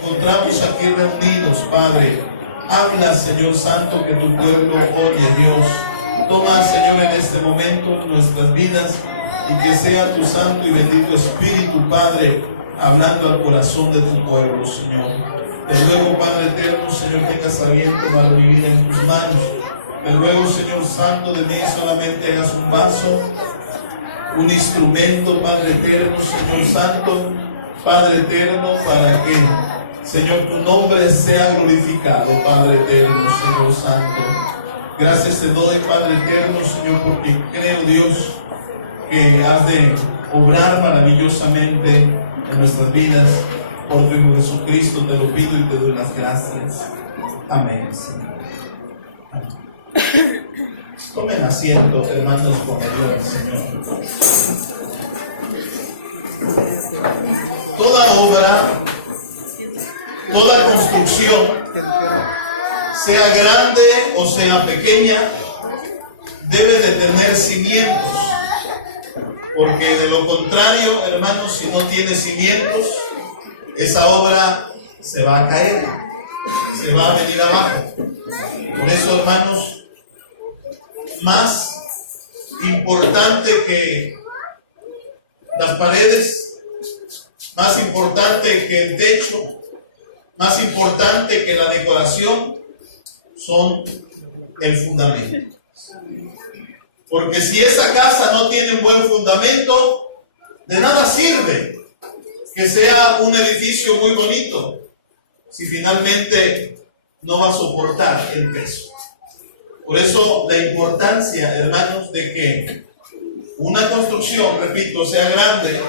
encontramos aquí reunidos, Padre. Habla, Señor Santo, que tu pueblo oye, Dios. Toma, Señor, en este momento nuestras vidas y que sea tu santo y bendito Espíritu, Padre, hablando al corazón de tu pueblo, Señor. Te ruego, Padre eterno, Señor, tengas aliento para mi vida en tus manos. Te ruego, Señor Santo, de mí solamente hagas un vaso, un instrumento, Padre eterno, Señor Santo, Padre eterno, para que, Señor, tu nombre sea glorificado, Padre eterno, Señor Santo. Gracias te doy, Padre eterno, Señor, porque creo, Dios, que has de obrar maravillosamente en nuestras vidas. Por tu Hijo Jesucristo te lo pido y te doy las gracias. Amén, Señor. Amén. Tomen asiento, hermanos, con ayuda del Señor. Toda obra, toda construcción, sea grande o sea pequeña, debe de tener cimientos. Porque de lo contrario, hermanos, si no tiene cimientos, esa obra se va a caer, se va a venir abajo. Por eso, hermanos, más importante que las paredes, más importante que el techo, más importante que la decoración, son el fundamento. Porque si esa casa no tiene un buen fundamento, de nada sirve que sea un edificio muy bonito si finalmente no va a soportar el peso. Por eso la importancia, hermanos, de que una construcción, repito, sea grande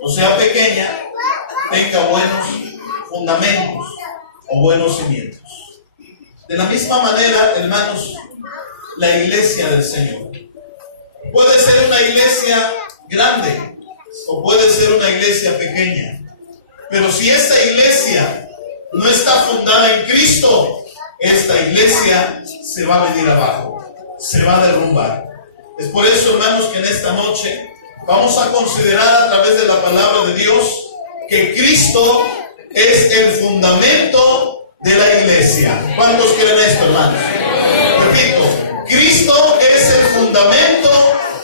o sea pequeña, tenga buenos fundamentos o buenos cimientos. De la misma manera, hermanos, la iglesia del Señor puede ser una iglesia grande o puede ser una iglesia pequeña, pero si esta iglesia no está fundada en Cristo, esta iglesia se va a venir abajo, se va a derrumbar. Es por eso, hermanos, que en esta noche vamos a considerar a través de la palabra de Dios que Cristo es el fundamento de la iglesia. ¿Cuántos creen esto, hermanos? Repito, Cristo es el fundamento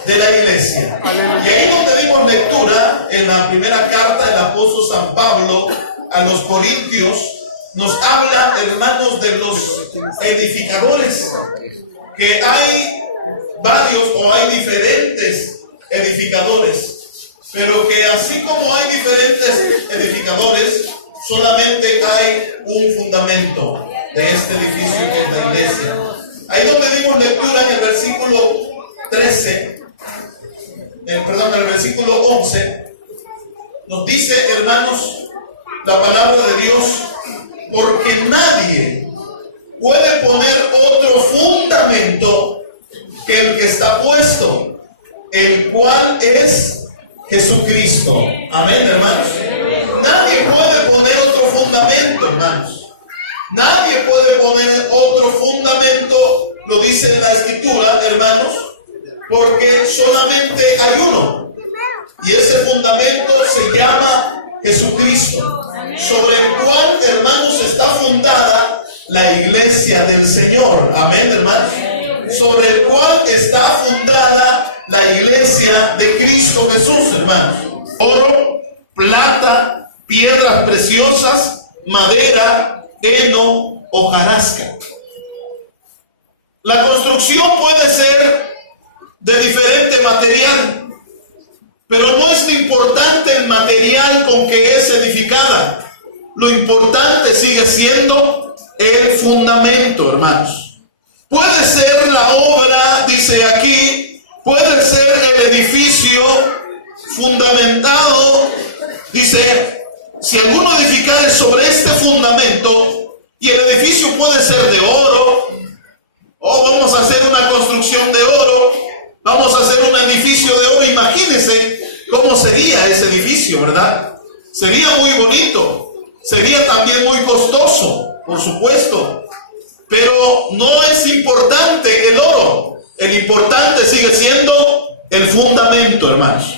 de la iglesia. Y ahí donde dimos lectura en la primera carta del apóstol San Pablo a los Corintios, nos habla, hermanos, de los edificadores, que hay varios o hay diferentes edificadores, pero que así como hay diferentes edificadores, solamente hay un fundamento de este edificio que es la iglesia. Ahí donde dimos lectura en el versículo 13, en el versículo 11, nos dice, hermanos, la palabra de Dios: porque nadie puede poner otro fundamento que el que está puesto, el cual es Jesucristo. Amén, hermanos. Nadie puede poner otro fundamento, hermanos. Nadie puede poner otro fundamento, lo dice en la Escritura, hermanos, porque solamente hay uno. Y ese fundamento se llama Jesucristo, sobre el cual, hermanos, está fundada la iglesia del Señor. Amén, hermanos. Sobre el cual está fundada la iglesia de Cristo Jesús, hermanos. Oro, plata, piedras preciosas, madera, heno, hojarasca. La construcción puede ser de diferente material, pero no es lo importante el material con que es edificada. Lo importante sigue siendo el fundamento, hermanos. Puede ser la obra, dice aquí, puede ser el edificio fundamentado, dice, si alguno edificare sobre este fundamento, y el edificio puede ser de oro, o vamos a hacer una construcción de oro, vamos a hacer un edificio de oro. Imagínense cómo sería ese edificio, ¿verdad? Sería muy bonito, sería también muy costoso, por supuesto, pero no es importante el oro. El importante sigue siendo el fundamento, hermanos.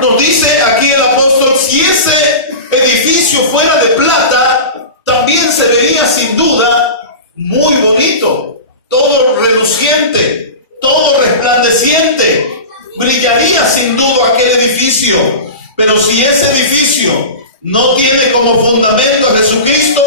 Nos dice aquí el apóstol: si ese edificio fuera de plata, si ese edificio no tiene como fundamento a Jesucristo,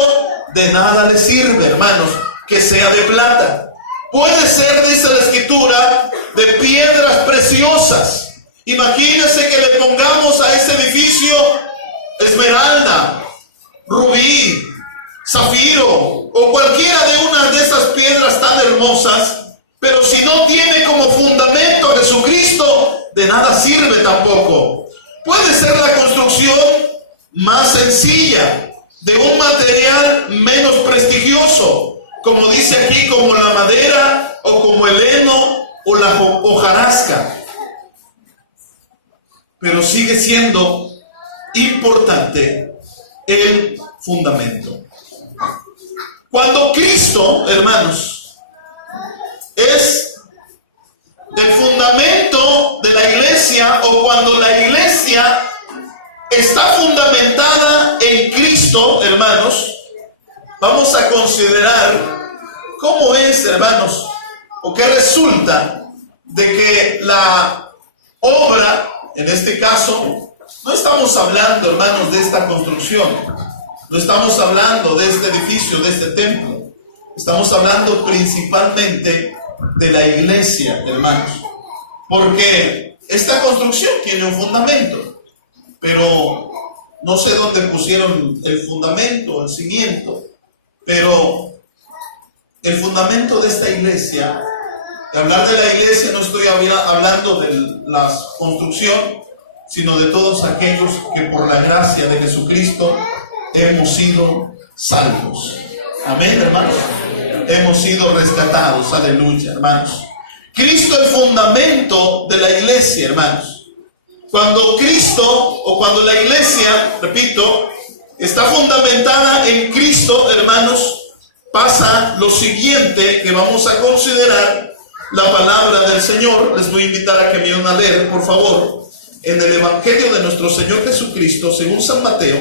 de nada le sirve, hermanos, que sea de plata. Puede ser, dice la Escritura, de piedras preciosas. Imagínense que le pongamos a ese edificio esmeralda, rubí, zafiro o cualquiera de una de esas piedras tan hermosas, pero si no tiene como fundamento a Jesucristo, de nada sirve tampoco. Puede ser la construcción más sencilla, de un material menos prestigioso, como dice aquí, como la madera o como el heno o la hojarasca, pero sigue siendo importante el fundamento. Cuando Cristo, hermanos, es el fundamento de la iglesia, o cuando la iglesia está fundamentada en Cristo, hermanos, vamos a considerar cómo es, hermanos, o qué resulta de que la obra, en este caso, no estamos hablando, hermanos, de esta construcción, no estamos hablando de este edificio, de este templo, estamos hablando principalmente de la iglesia, hermanos, porque esta construcción tiene un fundamento, pero no sé dónde pusieron el fundamento, el cimiento, pero el fundamento de esta iglesia, de hablar de la iglesia, no estoy hablando de la construcción, sino de todos aquellos que por la gracia de Jesucristo hemos sido salvos. Amén, hermanos. Hemos sido rescatados, aleluya, hermanos. Cristo es el fundamento de la iglesia, hermanos. Cuando Cristo, o cuando la iglesia, repito, está fundamentada en Cristo, hermanos, pasa lo siguiente que vamos a considerar la palabra del Señor. Les voy a invitar a que me vayan a leer, por favor, en el Evangelio de nuestro Señor Jesucristo, según San Mateo,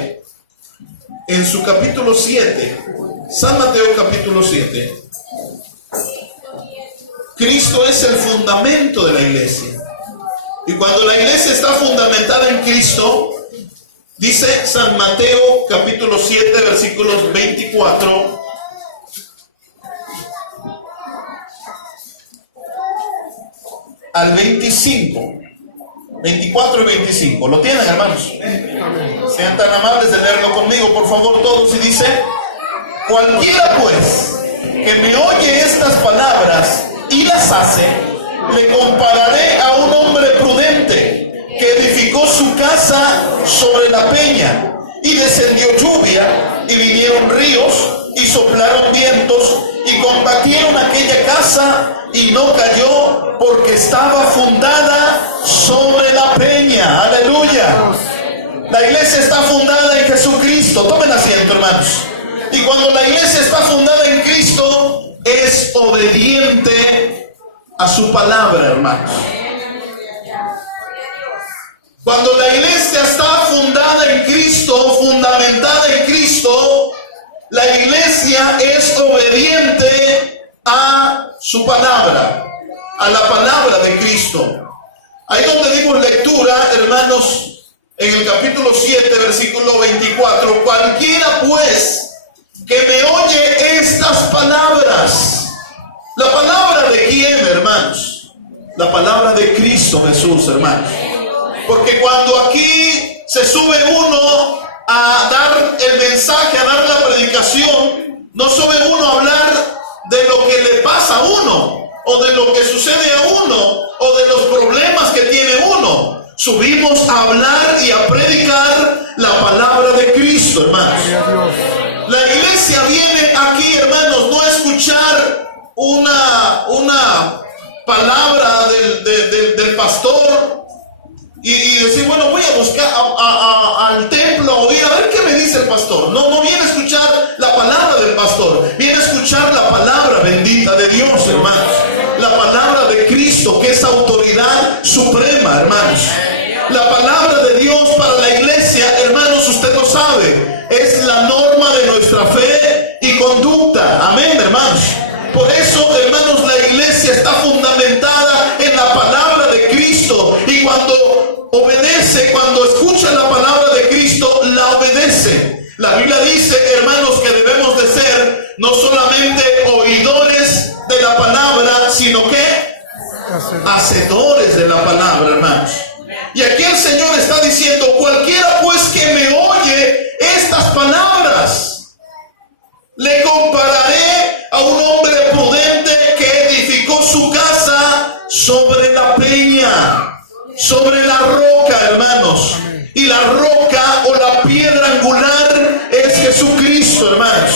en su capítulo 7, San Mateo capítulo 7. Cristo es el fundamento de la iglesia. Y cuando la iglesia está fundamentada en Cristo, dice San Mateo capítulo 7, versículos 24 al 25. 24 y 25. ¿Lo tienen, hermanos? Sean tan amables de leerlo conmigo, por favor, todos. Y dice: cualquiera pues que me oye estas palabras y las hace, le compararé a un hombre prudente que edificó su casa sobre la peña, y descendió lluvia, y vinieron ríos, y soplaron vientos, y combatieron aquella casa, y no cayó, porque estaba fundada sobre la peña. Aleluya. La iglesia está fundada en Jesucristo. Tomen asiento, hermanos. Y cuando la iglesia está fundada en Cristo, es obediente a su palabra, hermanos. Cuando la iglesia está fundada en Cristo, fundamentada en Cristo, la iglesia es obediente a su palabra, a la palabra de Cristo. Ahí donde dimos lectura, hermanos, en el capítulo 7, versículo 24: cualquiera pues que me oye estas palabras. ¿La palabra de quién, hermanos? La palabra de Cristo Jesús, hermanos. Porque cuando aquí se sube uno a dar el mensaje, a dar la predicación, no sube uno a hablar de lo que le pasa a uno, o de lo que sucede a uno, o de los problemas que tiene uno. Subimos a hablar y a predicar la palabra de Cristo, hermanos. La iglesia viene aquí, hermanos, no a escuchar una palabra del pastor y decir, bueno, voy a buscar al templo, a oír, a ver qué me dice el pastor. No viene a escuchar la palabra del pastor, viene a escuchar la palabra bendita de Dios, hermanos. La palabra de Cristo, que es autoridad suprema, hermanos. La palabra de Dios para la iglesia, hermanos, usted lo sabe, es la norma de nuestra fe y conducta. Amén, hermanos. Por eso, hermanos, la iglesia está fundamentada en la palabra de Cristo. Y cuando obedece, cuando escucha la palabra dice, hermanos, que debemos de ser no solamente oidores de la palabra, sino que hacedores de la palabra, hermanos. Y aquí el Señor está diciendo, cualquiera pues que me oye estas palabras, le compararé a un hombre prudente que edificó su casa sobre la peña, sobre la roca, hermanos. Y la roca o la piedra angular es Jesucristo, hermanos.